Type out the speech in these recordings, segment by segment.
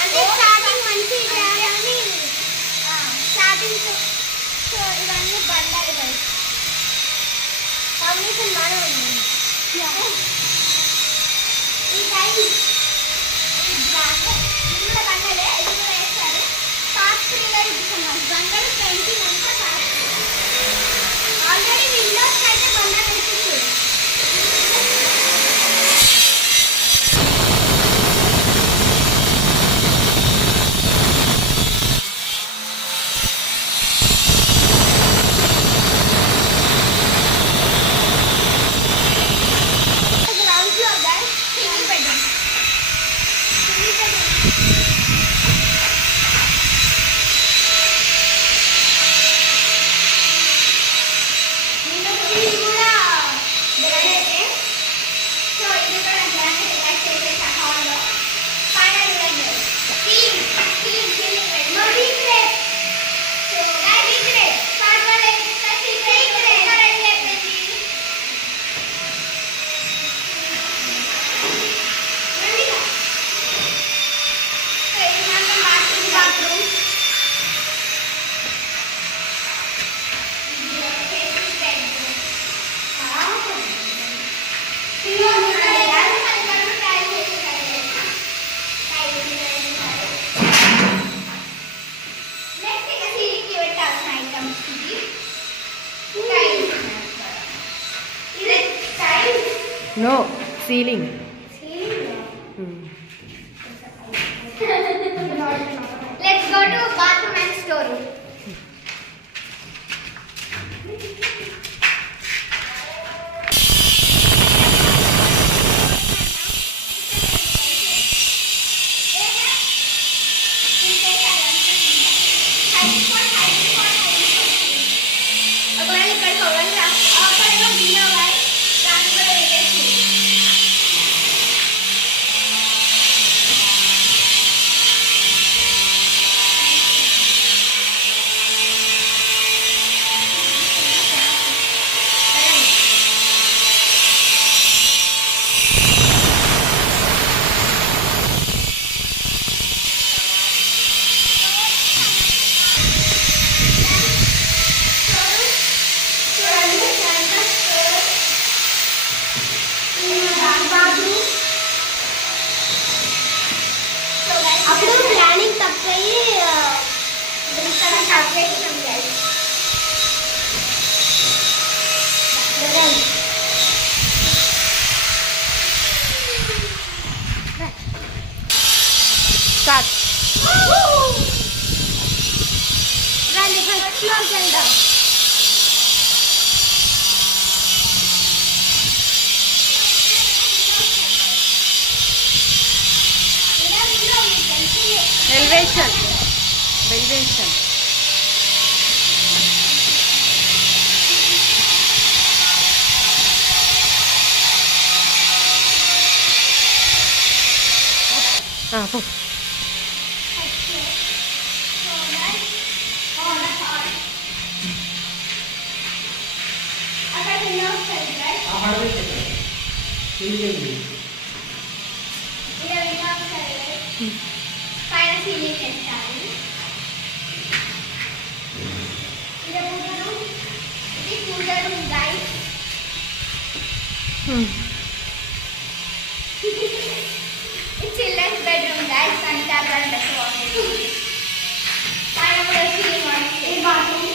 అంటే స్టార్టింగ్ మంచి చేయాలని స్టార్టింగ్ సో ఇవన్నీ బండాలి గైస్ కాంబినేషన్ బాగా ఉంది ఈ టైం ఇందులో బండలే ఇది కూడా వేస్తారు పార్ట్ 3లో ఇస్తున్నాం బండలు పెయింటింగ్ అంతా పార్ట్ ఆల్రెడీ విండోస్ అయితే బండలు వేసేసారు No, ceiling. Let's go to bathroom and storeroom. అప్పుడు ప్లానింగ్ తప్పయి ఇక్కడ సపరేషన్ గైస్ Start. రండి ఫస్ట్ ఫ్లోర్కి వెళ్దాం Elevation. Elevation. Oh. పైన సీలింగ్ చేస్తాను ఇది పూజ రూమ్ గైస్ ఇది చిల్డ్రన్స్ బెడ్రూమ్ గైస్ అంటారు పైన కూడా సీలింగ్ ఇది బాత్రూమ్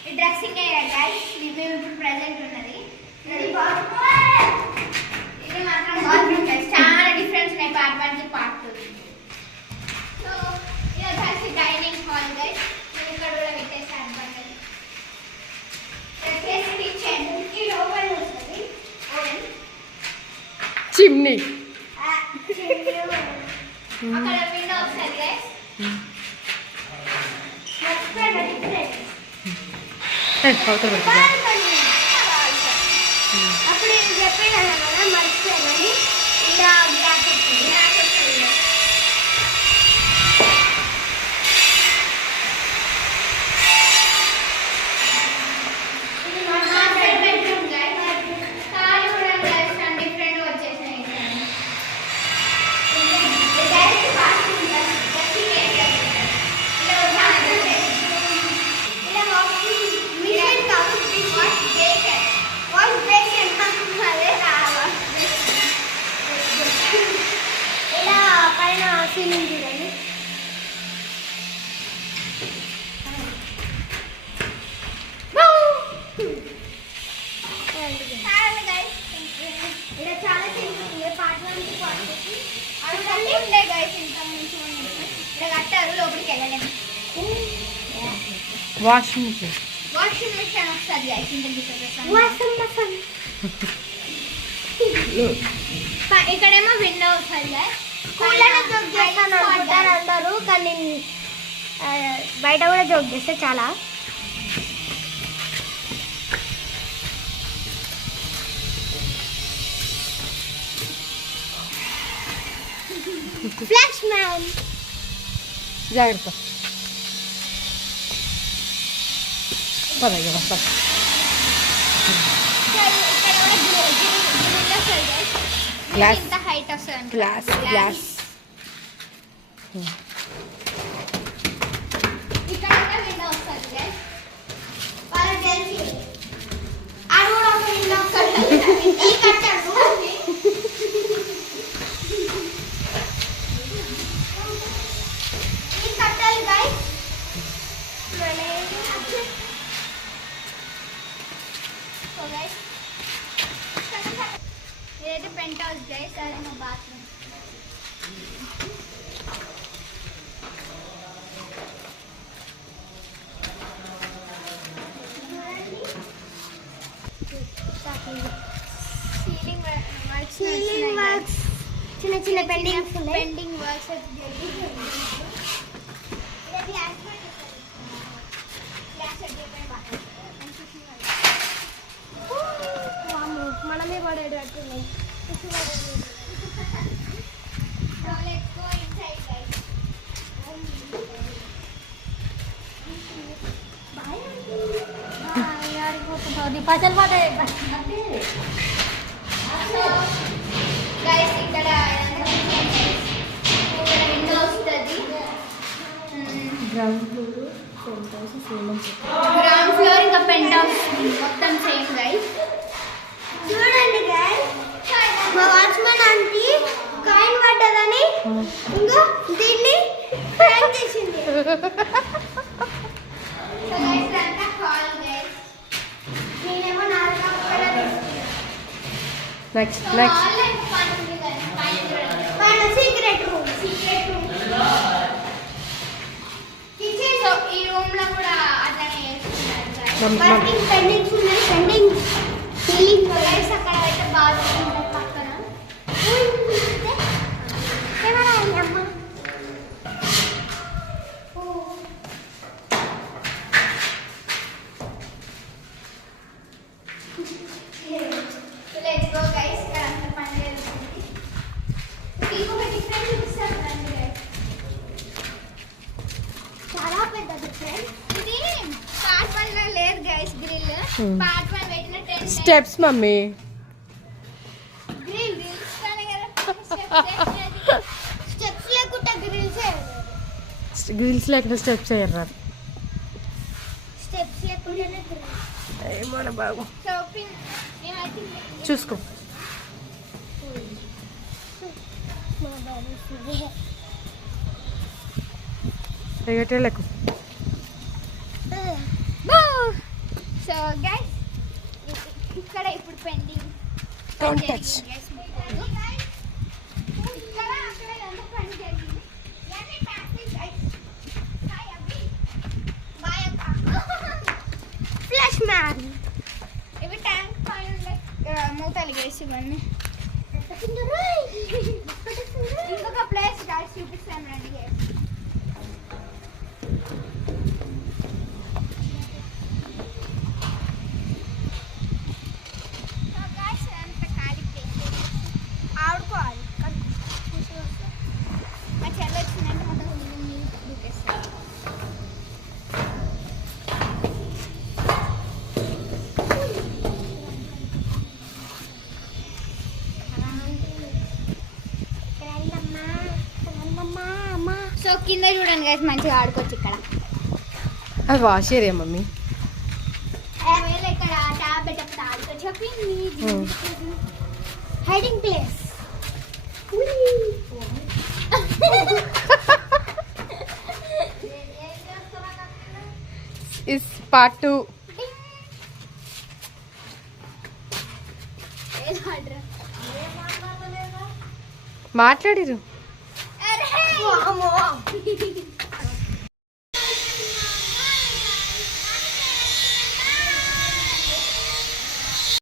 ఇది డ్రెస్సింగ్ ఏరియా గైస్ మేము ఇప్పుడు ప్రెజెంట్ ఉన్నది ఇది బాత్రూమ్ ఇది మాత్రం బాత్రూమ్ గైస్ చాలా డిఫరెన్స్ ఉన్నాయి పార్ట్ 1 కి పార్ట్ 2 సో ఇది వచ్చేసి డైనింగ్ హాల్ గైస్ ఇక్కడ కూడా పెట్టేసాను బండలు వచ్చేసి కిచెన్ ఇది ఓపెన్ వస్తుంది ఓపెన్ Chimney. అక్కడ విండో వస్తుంది గైస్ అప్పుడు చెప్పాను కదా మర్చిపోయానని ఇలా గ్యాస్ వస్తుంది ఇది మాస్టర్ బెడ్రూమ్ గైస్ ఖాళీ కూడా గైస్ డిఫరెంట్ వచ్చేసాయి గైస్ ఇంత మంచిగా ఉంది. ఇక్కడ కట్టారు లోపలికి వెళ్ళలేము. వాషింగ్ మిషన్ వస్తుంది గైస్ ఇంటికి. ఇక్కడేమో విండో వస్తుంది గైస్. స్కూల్లోనే జోక్ చేస్తాను అనుకుంటారు అందరూ, కానీ బయట కూడా జోక్ చేస్తే చాలా. ఫ్లాష్ మ్యాన్ జాగ్రత్త పదయ్య వస్తాం. ఇక్కడ కూడా గ్రిల్ వస్తుంది గైస్. గ్లాస్ ఇంత హైట్ వస్తుంది. గ్లాస్ గ్లాస్ ఇక్కడ కూడా విండో వస్తుంది గైస్. వాళ్ళకి తెలిసి అది కూడా ఒక విండో వస్తుంది. ఈ కట్టాడు ఈ కట్టాలి గైస్. ఇదైతే పెంట్ హౌస్ గైస్. అదే మా బాత్రూమ్. సీలింగ్ వర్క్స్, చిన్న చిన్న పెండింగ్స్ ఉన్నాయి. పెండింగ్ వర్క్స్ మనమే పడేటట్టున్నాయి. పచ్చలు పడ్డాయి. గైస్ ఇక్కడ విండో వస్తుంది. Ground floor, penthouse, ceiling. Ground floor ఇంకా పెంట్ హౌస్ మొత్తం సేమ్ గైస్. చూడండి గైస్, మా వాచ్మెన్ ఆంటీ కాయిన్ పడ్డదని ఇంకా దీన్ని ఫ్రాంక్ చేసింది. సో గైస్ అంతా హాల్ గైస్. నేనేమో నాలుగు నెక్స్ట్ నెక్స్ట్ హాల్ లో ఇంకా పని ఉంది గైస్. పైన చూడండి. వాళ్ళ సీక్రెట్ రూమ్. కిచెన్. సో ఈ రూమ్ లో కూడా అట్లనే చేస్తున్నారు guys. వర్కింగ్ పెండింగ్స్ ఉన్నాయి. పెండింగ్ సీలింగ్ గైస్ అక్కడ అయితే బాత్రూమ్ ఉంది పక్కన. కెమెరా అమ్మ. Let's go guys. ఇక్కడ అంతా పని జరుగుతుంది. ఇంకొక డిఫరెంట్ చూపిస్తాను రండి guys. చాలా పెద్ద డిఫరెన్స్. ఇది పార్ట్ 1 లో లేదు గైస్ గ్రిల్. పార్ట్ 1 పెట్టిన 10 స్టెప్స్ మమ్మీ. గ్రిల్ ఇస్తానే కదా. స్టెప్స్ లేకుండా గ్రిల్స్ గ్రిల్స్ లేకుండా స్టెప్స్ అయ్యారు. స్టెప్స్ లేకుండానే గ్రిల్స్. ఏమో బాబు సో పిన్ ఏమైతే చూసుకో. మా బాబు ఎగటేళ్ళకు సో గైస్ ఇక్కడ ఇప్పుడు పెండింగ్. Don't touch. ఇక్కడ అక్కడ ఎంత పని జరిగింది. ఇవన్నీ ప్రాక్టీస్ గైస్. హాయ్ అబ్బి. బాయ్ అక్క. Flash man. ఇవి ట్యాంక్ పైన ఉండే మూతలు గైస్ ఇవన్నీ. ఇంకొక ప్లేస్ గైస్ చూపిస్తాను రండి గైస్. ఆడుకోవాలి. మా చెల్లి వచ్చిందంటే మొత్తం దూకేస్తాను. సో కింద చూడండి గైస్ మంచిగా ఆడుకోవచ్చు ఇక్కడ. అది వాష్ ఏరియా మమ్మీ. ఒకవేళ ఇక్కడ ట్యాబ్ పెట్టప్పుడు ఆడుకోవచ్చు. Hiding place. Is part 2. మాట్లాడిరు. అరే వామ్మో.